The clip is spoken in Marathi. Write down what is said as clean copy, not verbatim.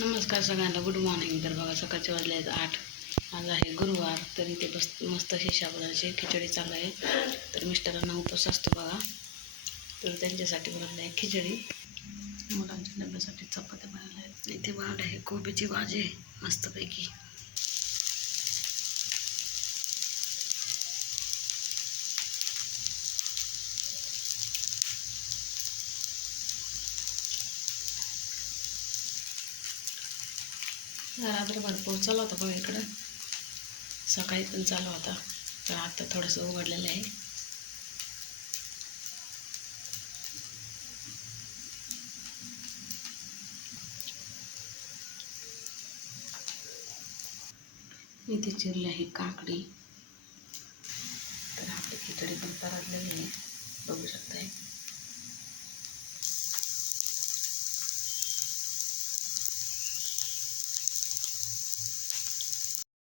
नमस्कार सगळ्यांना, गुड मॉर्निंग. तर बघा सकाळचे वाजले आहेत 8. आज आहे गुरुवार. तर इथे मस्त अशी साबुदाण्याची खिचडी चालू आहे. तर मिस्टरांना उपवास असतो बघा, तर त्यांच्यासाठी बनवली आहे खिचडी. मुलांच्या डब्यासाठी चपात्या बनवल्या आहेत. इथे बनवली आहे कोबीची भाजी मस्तपैकी. रात्रभर पाऊस चालू होता बघा इकडं, सकाळी पण चालू होता. तर आता थोडंसं उघडलेलं आहे. इथे चिरली आहे काकडी. तर आपली खिचडी पण परतलेली आहे, बघू शकताय.